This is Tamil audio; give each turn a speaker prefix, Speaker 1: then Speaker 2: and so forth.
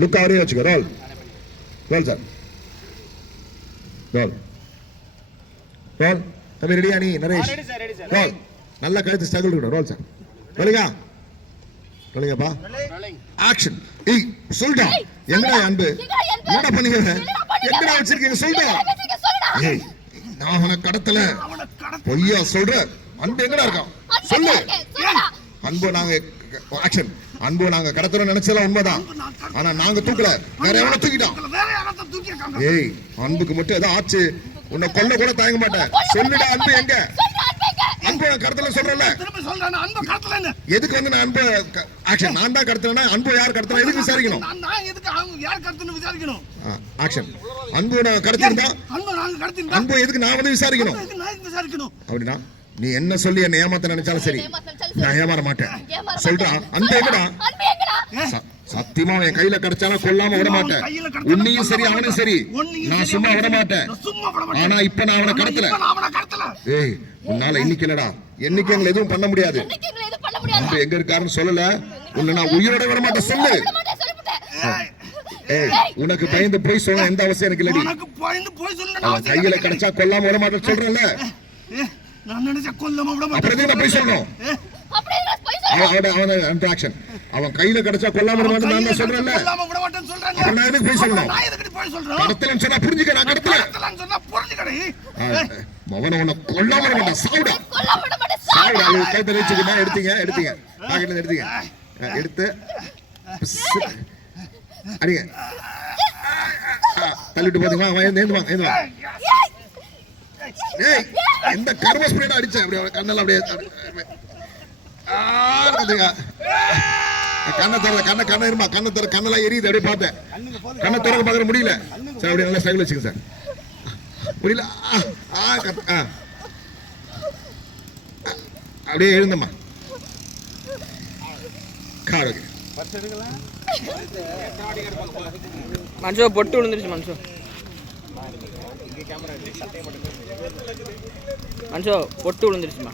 Speaker 1: லுக் அவரே வச்சுக்கோ roll roll sir. Roll roll தம்பி ரெடியா நீ நரேஷ். ரோல் நல்ல கழுத்து ஸ்ட்ரகிள் இருக்கணும் ரோல் சார். ரோலிங்கா ரோலிங்கப்பா ஆக்ஷன் ஏய் சொல்டா. எங்கடா அன்பு? என்னடா பண்ணீங்க எங்கடா வச்சிருக்கீங்க? சொல்டா. ஏய் நான் அவனை கடத்தல. பொய்யா சொல்ற? அன்பு எங்கடா இருக்கான்? சொல்லு. அன்பு நாங்க ஆக்ஷன் அன்பு நாங்க கடத்துறோம் நினைச்சதெல்லாம் உண்மைதான். ஆனா நாங்க தூக்கல. வேற எவனை
Speaker 2: தூக்கியிருக்காங்க
Speaker 1: ஏய் அன்புக்கு மட்டும் ஏதோ ஆச்சு. உன்னை கொல்ல கூட தயங்க மாட்டேன். சொல்லுடா அன்பு எங்க? அன்பு கடத்தல சொல்றல
Speaker 2: திரும்ப சொல்றேன் அன்பு கடத்தலன்னு
Speaker 1: எதுக்கு வந்து நான் அன்பு ஆக்ஷன் நான் தான் கடத்துறேன்னா அன்பு யார் கடத்துறா? எதுக்கு விசாரிக்கணும்?
Speaker 2: நான் எதுக்கு அவங்க யார் கடத்துன்னு விசாரிக்கணும்
Speaker 1: ஆக்ஷன் அன்பு நான் கடத்திருந்தா
Speaker 2: அன்பு நாங்க கடத்திருந்தா
Speaker 1: அன்பு எதுக்கு நான் வந்து விசாரிக்கணும்?
Speaker 2: விசாரிக்கணும்?
Speaker 1: அப்படின்னா நீ என்ன சொல்லி என்ன ஏமாத்த நினைச்சாலும் சரி. நான் ஏமாற மாட்டேன். சொல்றா அன்பு எங்கடா? சத்தியமா என் கையில கிடைச்சாலும் கொல்லாம விட மாட்டேன். உன்னையும் சரி அவனையும் சரி. நான் சும்மா விட மாட்டேன். ஆனா இப்ப நான் அவனை கடத்தல. ஏய் உன்னால இன்னைக்கு இல்லடா. என்னைக்கு எங்களை எதுவும் பண்ண முடியாது. அன்பு எங்க இருக்காருன்னு சொல்லல. உன்னை நான் உயிரோட விட மாட்டேன். சொல்லு. ஏய் உனக்கு பயந்து போய் சொல்ல எந்த அவசியம் எனக்கு இல்லடி. கையில கிடைச்சா கொல்லாம விட மாட்டேன் சொல்றேன்ல.
Speaker 2: நான் நினைச்ச கொல்லாம விட
Speaker 1: அவன- அவன அந்த ஆக்ஷன் அவன் கையில கிடைச்சா கொல்லாம விட மாட்டேன் நான் சொல்றேன்ல.
Speaker 2: கொல்லாம விட மாட்டேன்னு சொல்றாங்க.
Speaker 1: அப்புறம் நான் எதுக்கு போய் சொல்லணும்?
Speaker 2: அப்புறம் நான் எதுக்கு போய் சொல்றேன்?
Speaker 1: கடத்தலன்னு சொன்னா புரிஞ்சுக்க நான் கடத்தல.
Speaker 2: கடத்தலாம்னு சொன்னா புரிஞ்சுக்கடி. ஏய்,
Speaker 1: அவனை உன்னை கொல்லாம விட மாட்டான். சாவுடா. சாவுடா. எடுத்தீங்க எடுத்தீங்க. பாக்கெட்ல எடுத்தீங்க. எடுத்து. அடிங்க. தள்ளிட்டு போதுங்க அவன் ஏந்து ஏந்து வாங்க ஏந்து வாங்க ஏய் எந்த கர்ம ஸ்ப்ரேட் அடிச்சேன். அப்படி கண்ணெல்லாம் அப்படியே ஆ, கண்ணை தர கண்ணை கண்ணை இருமா? கண்ணை தர கண்ணெல்லாம் எரியுது. அப்படியே பார்த்தேன். கண்ணை திறக்க பார்க்க முடியல. சார் அப்படியே நல்லா சைக்கிள் வச்சுக்க சார். முடியல. ஆ, கத்- ஆ. அப்படியே எழுந்தம்மா. காடு
Speaker 3: மனுஷோ பொட்டு விழுந்துருச்சு மனுஷோ மனுஷோ பொட்டு விழுந்துருச்சுமா